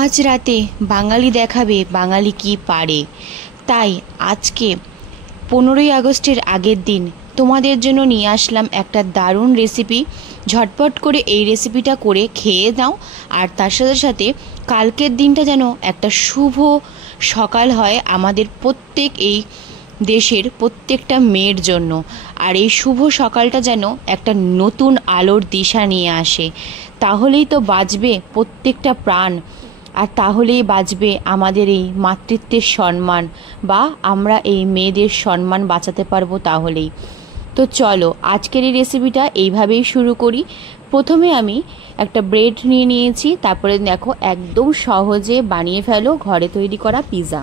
আজ রাতে বাঙালি দেখাবে বাঙালি কি পারে। তাই আজকে 15ই আগস্টের আগের দিন তোমাদের জন্য নিয়ে আসলাম একটা দারুণ রেসিপি। ঝটপট করে এই রেসিপিটা করে খেয়ে নাও। আর তার সাথে সাথে কালকের দিনটা যেন একটা শুভ সকাল হয় আমাদের প্রত্যেক এই দেশের প্রত্যেকটা মেয়ের জন্য। আর এই শুভ সকালটা যেন একটা নতুন আলোর দিশা নিয়ে আসে। তাহলেই তো বাঁচবে প্রত্যেকটা প্রাণ, আর তাহলেই বাঁচবে আমাদের এই মাতৃত্বের সম্মান, বা আমরা এই মেয়েদের সম্মান বাঁচাতে পারবো তাহলেই। তো চলো আজকের এই রেসিপিটা এইভাবেই শুরু করি। প্রথমে আমি একটা ব্রেড নিয়ে নিয়েছি, তারপরে দেখো একদম সহজে বানিয়ে ফেলো ঘরে তৈরি করা পিৎজা।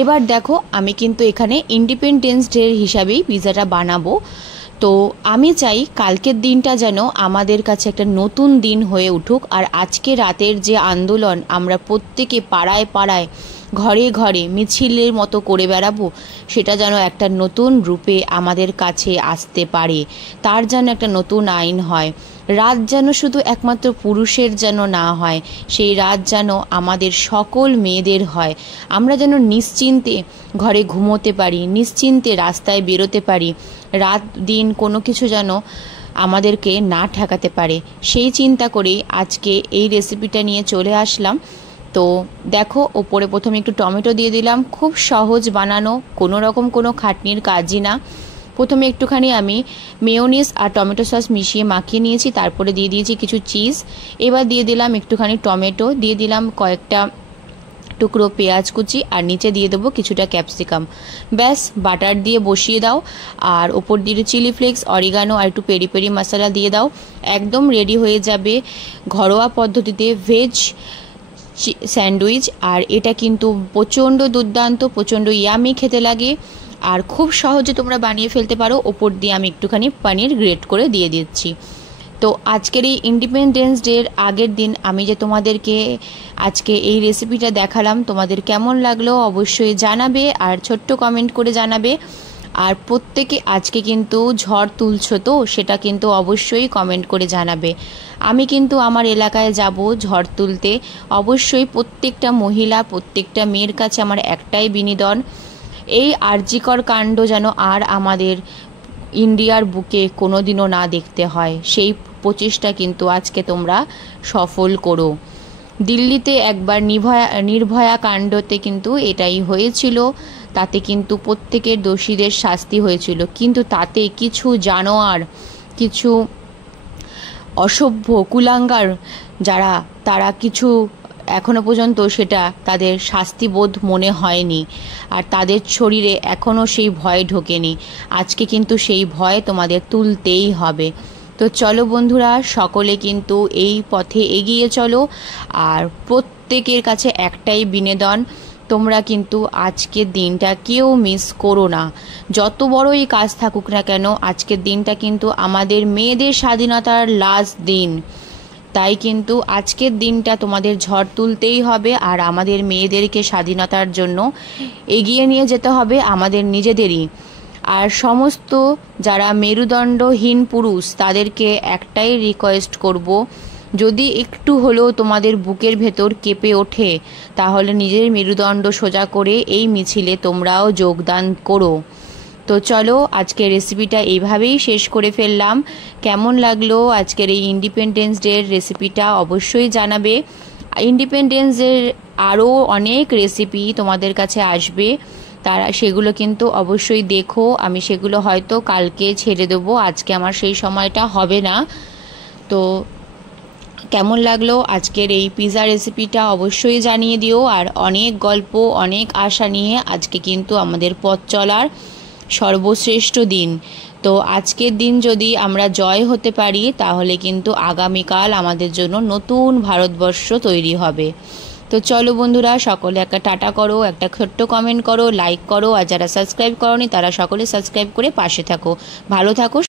এবার দেখো আমি কিন্তু এখানে ইন্ডিপেন্ডেন্স ডে হিসাবেই পিৎজাটা বানাবো। তো আমি চাই কালকের দিনটা যেন আমাদের কাছে একটা নতুন দিন হয়ে উঠুক। আর আজকে রাতের যে আন্দোলন আমরা প্রত্যেকে পাড়ায় পাড়ায় ঘরে ঘরে মিছিলের মতো করে বেড়াবো, সেটা যেন একটা নতুন রূপে আমাদের কাছে আসতে পারে। তার যেন একটা নতুন আইন হয়। রাত যেন শুধু একমাত্র পুরুষের যেন না হয়, সেই রাত যেন আমাদের সকল মেয়েদের হয়। আমরা যেন নিশ্চিন্তে ঘরে ঘুমোতে পারি, নিশ্চিন্তে রাস্তায় বেরোতে পারি। রাত দিন কোনো কিছু যেন আমাদেরকে না ঠেকাতে পারে, সেই চিন্তা করেই আজকে এই রেসিপিটা নিয়ে চলে আসলাম। তো দেখো ওপরে প্রথমে একটু টমেটো দিয়ে দিলাম। খুব সহজ বানানো, কোনো রকম কোনো খাটনির কাজই না। প্রথমে একটুখানি আমি মেয়োনিজ আর টমেটো সস মিশিয়ে মাখিয়ে নিয়েছি, তারপরে দিয়ে দিয়েছি কিছু চিজ। এবার দিয়ে দিলাম একটুখানি টমেটো, দিয়ে দিলাম কয়েকটা টুকরো পেঁয়াজ কুচি, আর নিচে দিয়ে দেবো কিছুটা ক্যাপসিকাম। ব্যাস বাটার দিয়ে বসিয়ে দাও, আর ওপর দিয়ে চিলি ফ্লেক্স, অরিগানো আর একটু পেরি পেরি মশলা দিয়ে দাও। একদম রেডি হয়ে যাবে ঘরোয়া পদ্ধতিতে ভেজ স্যান্ডউইচ। আর এটা কিন্তু প্রচণ্ড দুর্দান্ত, প্রচণ্ড ইয়ামি খেতে লাগে, আর খুব সহজে তোমরা বানিয়ে ফেলতে পারো। ওপর দিয়ে আমি একটুখানি পনির গ্রেট করে দিয়ে দিচ্ছি। তো আজকের এই ইন্ডিপেন্ডেন্স ডের আগের দিন আমি যে তোমাদেরকে আজকে এই রেসিপিটা দেখালাম, তোমাদের কেমন লাগলো অবশ্যই জানাবে, আর ছোট্ট কমেন্ট করে জানাবে। আর প্রত্যেকে আজকে কিন্তু ঝড় তুলছো, তো সেটা কিন্তু অবশ্যই কমেন্ট করে জানাবে। আমি কিন্তু আমার এলাকায় যাব ঝড় তুলতে। অবশ্যই প্রত্যেকটা মহিলা, প্রত্যেকটা মেয়ের কাছে আমার একটাই বিনিদন, এই আরজিকর কাণ্ড যেন আর আমাদের ইন্ডিয়ার বুকে কোনোদিনও না দেখতে হয়। সেই প্রচেষ্টা কিন্তু আজকে তোমরা সফল করো। দিল্লিতে একবার নির্ভয়া কাণ্ডতে কিন্তু এটাই হয়েছিল। তাতে কিন্তু প্রত্যেকের দোষীদের শাস্তি হয়েছিল, কিন্তু তাতে কিছু জানোয়ার, কিছু অসভ্য কুলাঙ্গার যারা, তারা কিছু এখনো পর্যন্ত সেটা তাদের শাস্তিবোধ মনে হয়নি, আর তাদের শরীরে এখনও সেই ভয় ঢোকেনি। আজকে কিন্তু সেই ভয় তোমাদের তুলতেই হবে। তো চলো বন্ধুরা, সকলে কিন্তু এই পথে এগিয়ে চলো। আর প্রত্যেকের কাছে একটাই বিনোদন, তোমরা কিন্তু আজকের দিনটা কেউ মিস করো না। যত বড়ই কাজ থাকুক না কেন, আজকের দিনটা কিন্তু আমাদের মেয়েদের স্বাধীনতার লাস্ট দিন। তাই কিন্তু আজকের দিনটা তোমাদের ঝড় তুলতেই হবে, আর আমাদের মেয়েদেরকে স্বাধীনতার জন্য এগিয়ে নিয়ে যেতে হবে আমাদের নিজেদেরই। আর সমস্ত যারা মেরুদণ্ডহীন পুরুষ, তাদেরকে একটাই রিকোয়েস্ট করব, যদি একটু হলেও তোমাদের বুকের ভেতর কেঁপে ওঠে, তাহলে নিজের মেরুদণ্ড সোজা করে এই মিছিলে তোমরাও যোগদান করো। তো চলো আজকের রেসিপিটা এইভাবেই শেষ করে ফেললাম। কেমন লাগলো আজকের এই ইন্ডিপেন্ডেন্স ডের রেসিপিটা অবশ্যই জানাবে। ইন্ডিপেন্ডেন্স ডের আরও অনেক রেসিপি তোমাদের কাছে আসবে, তারা সেগুলো কিন্তু অবশ্যই দেখো। আমি সেগুলো হয়তো কালকে ছেড়ে দেবো, আজকে আমার সেই সময়টা হবে না। তো কেমন লাগলো আজকের এই পিৎজা রেসিপিটা অবশ্যই জানিয়ে দিও। আর অনেক গল্প, অনেক আশা নিয়ে আজকে কিন্তু আমাদের পথ চলার সর্বশ্রেষ্ঠ দিন। তো আজকের দিন যদি আমরা জয় হতে পারি, তাহলে কিন্তু আগামীকাল আমাদের জন্য নতুন ভারতবর্ষ তৈরি হবে। তো চলো বন্ধুরা, সকলে একটা টাটা করো, একটা ছোট্ট কমেন্ট করো, লাইক করো, আর যারা সাবস্ক্রাইব করোনি তারা সকলে সাবস্ক্রাইব করে পাশে থাকো। ভালো থাকো।